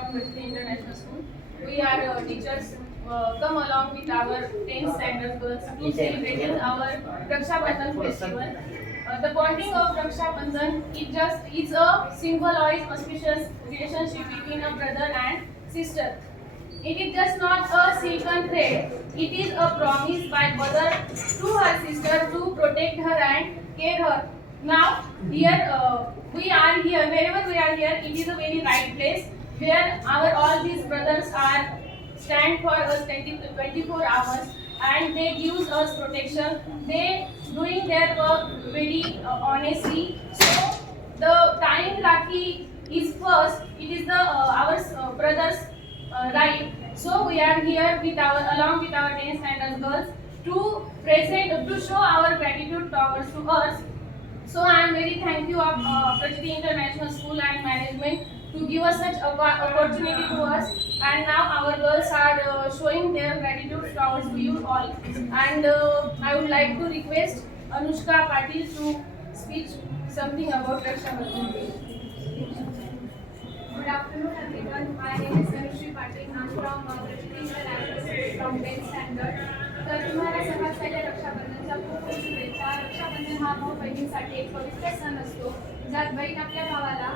from Vashti International School. We are uh, teachers. Uh, come along with our 10th standard girls to celebrate our Raksha Bandhan festival. Uh, the bonding of Raksha Bandhan is just is a symbolized auspicious relationship between a brother and sister. It is just not a silken thread. It is a promise by mother to her sister to protect her and care her. Now, here uh, we are here. Wherever we are here, it is a very right place where our all these brothers are stand for us 20, 24 hours and they give us protection. They doing their work very uh, honestly. So the time Rakhi is first. It is the uh, our uh, brothers uh, right. So we are here with our along with our 10 standard girls to present to show our gratitude towards to us. So I am very thank you of uh, International School and management to give us such opportunity to us. And now our girls are uh, showing their gratitude towards you all. And uh, I would like to request Anushka Patil to speak something about Raksha Good afternoon, everyone. My name is Anushri Patil. I'm from uh, Prajiti from ben standard. तर तुम्हाला सर्वात पहिले रक्षाबंधनच्या खूप खूप शुभेच्छा रक्षाबंधन हा भाऊ बहिणींसाठी एक पवित्र सण असतो ज्यात बहीण आपल्या भावाला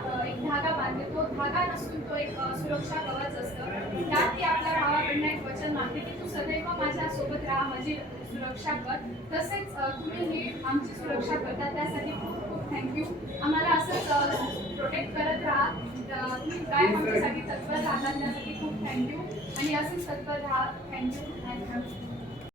धागा बांधते तो धागा नसून तो एक सुरक्षा कवच असतं. त्यात ती आपल्या भावाकडनं एक वचन मागते की तू सदैव माझ्या सोबत राहा माझी सुरक्षा कर. तसेच तुम्ही ही आमची सुरक्षा करता त्यासाठी खूप खूप थँक्यू आम्हाला असंच प्रोटेक्ट करत राहा. तुम्ही काय आमच्यासाठी तत्पर राहतात त्यासाठी खूप थँक्यू आणि असंच तत्पर राहा. Thank you thank you